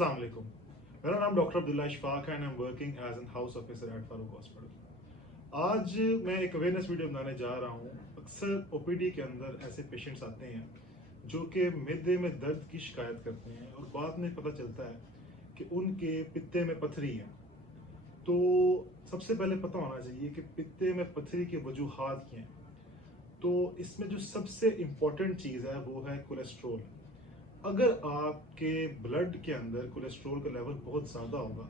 अस्सलाम वालेकुम। मेरा नाम डॉक्टर अब्दुल्ला इशफाक है and I am working as an house officer at Farooq hospital. आज मैं एक अवेयरनेस वीडियो बनाने जा रहा हूँ। अक्सर ओपीडी के अंदर ऐसे पेशेंट्स आते हैं जो कि मैदे में दर्द की शिकायत करते हैं और बाद में पता चलता है कि उनके पित्ते में पथरी है। तो सबसे पहले पता होना चाहिए कि पित्ते में पथरी की वजूहात क्या हैं। तो इसमें जो सबसे इम्पोर्टेंट चीज़ है वो है कोलेस्ट्रोल। अगर आपके ब्लड के अंदर कोलेस्ट्रॉल का लेवल बहुत ज़्यादा होगा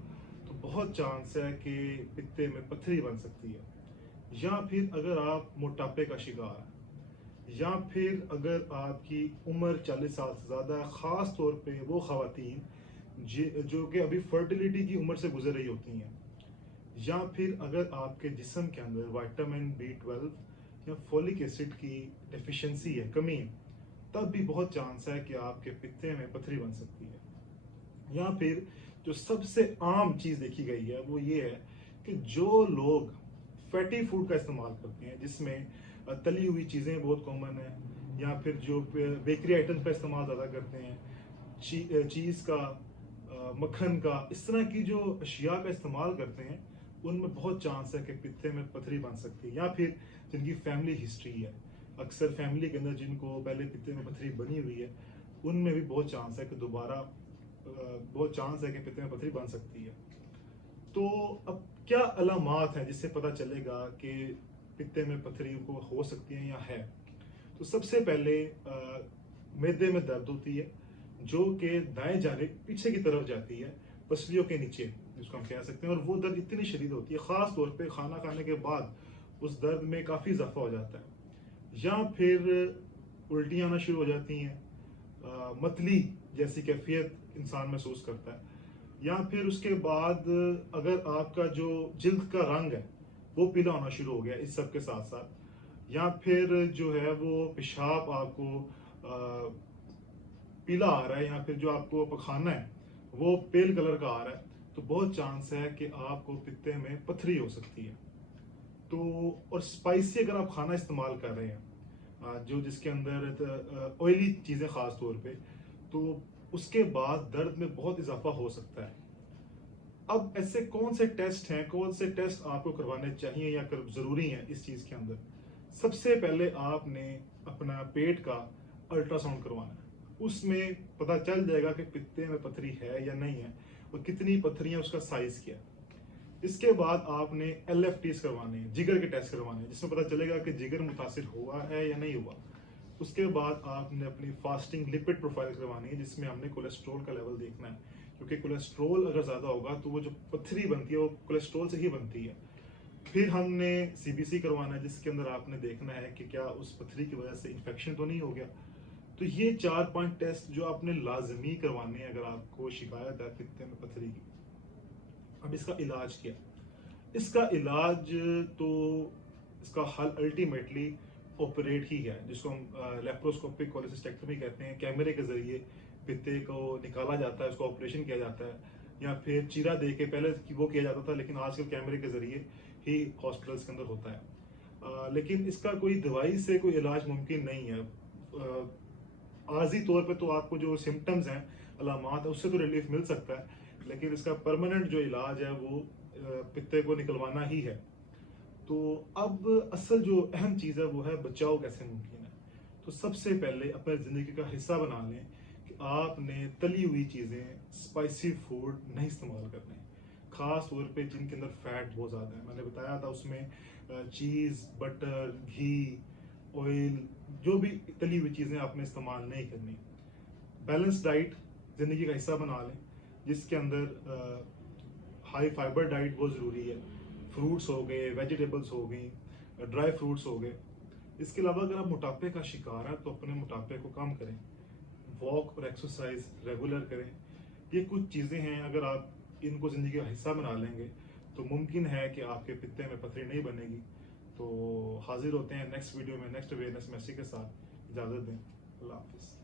तो बहुत चांस है कि पित्ते में पथरी बन सकती है। या फिर अगर आप मोटापे का शिकार हैं, या फिर अगर आपकी उम्र 40 साल से ज़्यादा है, ख़ास तौर पे वो ख़वातीन जो कि अभी फर्टिलिटी की उम्र से गुजर रही होती हैं, या फिर अगर आपके जिस्म के अंदर विटामिन B12 या फोलिक एसिड की डेफिशिएंसी है, कमी है, तब भी बहुत चांस है कि आपके पित्ते में पथरी बन सकती है। या फिर जो सबसे आम चीज़ देखी गई है वो ये है कि जो लोग फैटी फूड का इस्तेमाल करते हैं, जिसमें तली हुई चीज़ें बहुत कॉमन है, या फिर जो बेकरी आइटम्स का इस्तेमाल ज़्यादा करते हैं, चीज़ का, मक्खन का, इस तरह की जो अशिया का इस्तेमाल करते हैं, उनमें बहुत चांस है कि पित्ते में पथरी बन सकती है। या फिर जिनकी फैमिली हिस्ट्री है, अक्सर फैमिली के अंदर जिनको पहले पित्ते में पथरी बनी हुई है, उनमें भी बहुत चांस है कि दोबारा बहुत चांस है कि पित्ते में पथरी बन सकती है। तो अब क्या अलामात हैं जिससे पता चलेगा कि पित्ते में पथरी को हो सकती है या है। तो सबसे पहले मैदे में दर्द होती है जो कि दाएं जानिब पीछे की तरफ जाती है, पसलियों के नीचे, जिसको हम कह सकते हैं। और वो दर्द इतनी शदीद होती है, ख़ास तौर पे खाना खाने के बाद उस दर्द में काफ़ी इजाफा हो जाता है। या फिर उल्टियाँ आना शुरू हो जाती हैं, मतली जैसी कैफियत इंसान महसूस करता है। या फिर उसके बाद अगर आपका जो जिल्द का रंग है वो पीला होना शुरू हो गया इस सब के साथ साथ, या फिर जो है वो पेशाब आपको पीला आ रहा है, या फिर जो आपको पखाना है वो पेल कलर का आ रहा है, तो बहुत चांस है कि आपको पित्ते में पथरी हो सकती है। तो और स्पाइसी अगर आप खाना इस्तेमाल कर रहे हैं जो जिसके अंदर ऑयली चीज़ें ख़ास तौर पे, तो उसके बाद दर्द में बहुत इजाफा हो सकता है। अब ऐसे कौन से टेस्ट हैं, कौन से टेस्ट आपको करवाने चाहिए या कर ज़रूरी हैं इस चीज़ के अंदर। सबसे पहले आपने अपना पेट का अल्ट्रासाउंड करवाना है। उसमें पता चल जाएगा कि पित्ते में पथरी है या नहीं है, और कितनी पथरियाँ, उसका साइज़ क्या है। इसके बाद आपने LFTs करवाने हैं, जिगर के टेस्ट करवाने हैं, जिसमें पता चलेगा कि जिगर मुतासिर हुआ है या नहीं हुआ। उसके बाद आपने अपनी फास्टिंग लिपिड प्रोफाइल करवानी है, जिसमें हमने कोलेस्ट्रॉल का लेवल देखना है, क्योंकि कोलेस्ट्रॉल अगर ज़्यादा होगा तो वो जो पथरी बनती है वो कोलेस्ट्रॉल से ही बनती है। फिर हमने CBC करवाना है, जिसके अंदर आपने देखना है कि क्या उस पथरी की वजह से इन्फेक्शन तो नहीं हो गया। तो ये 4-5 टेस्ट जो आपने लाजमी करवाने हैं अगर आपको शिकायत है पित्ते में पथरी की। अब इसका इलाज क्या। इसका इलाज तो इसका हल अल्टीमेटली ऑपरेट ही है, जिसको हम लेप्रोस्कोपिक कोलेसिस्टेक्टमी कहते हैं। कैमरे के जरिए पित्ते को निकाला जाता है, उसका ऑपरेशन किया जाता है, या फिर चीरा दे के, पहले वो किया जाता था लेकिन आजकल कैमरे के जरिए ही हॉस्पिटल्स के अंदर होता है। लेकिन इसका कोई दवाई से कोई इलाज मुमकिन नहीं है। आर्जी तौर पे तो आपको जो सिम्टम्स हैं, अलामात है, उससे तो रिलीफ मिल सकता है, लेकिन इसका परमानेंट जो इलाज है वो पित्ते को निकलवाना ही है। तो अब असल जो अहम चीज़ है वो है बचाव कैसे मुमकिन है। तो सबसे पहले अपने ज़िंदगी का हिस्सा बना लें कि आपने तली हुई चीज़ें, स्पाइसी फूड नहीं इस्तेमाल करने, ख़ास तौर पे जिनके अंदर फैट बहुत ज़्यादा है। मैंने बताया था उसमें चीज़, बटर, घी, ऑयल, जो भी तली हुई चीज़ें आपने इस्तेमाल नहीं करनी। बैलेंस डाइट ज़िंदगी का हिस्सा बना लें, जिसके अंदर हाई फाइबर डाइट बहुत ज़रूरी है। फ्रूट्स हो गए, वेजिटेबल्स हो गई, ड्राई फ्रूट्स हो गए। इसके अलावा अगर आप मोटापे का शिकार हैं तो अपने मोटापे को कम करें, वॉक और एक्सरसाइज रेगुलर करें। ये कुछ चीज़ें हैं, अगर आप इनको ज़िंदगी का हिस्सा बना लेंगे तो मुमकिन है कि आपके पित्ते में पथरी नहीं बनेगी। तो हाजिर होते हैं नेक्स्ट वीडियो में, नेक्स्ट अवेयरनेस मैसेज के साथ। इजाज़त दें। अल्लाह हाफिज़।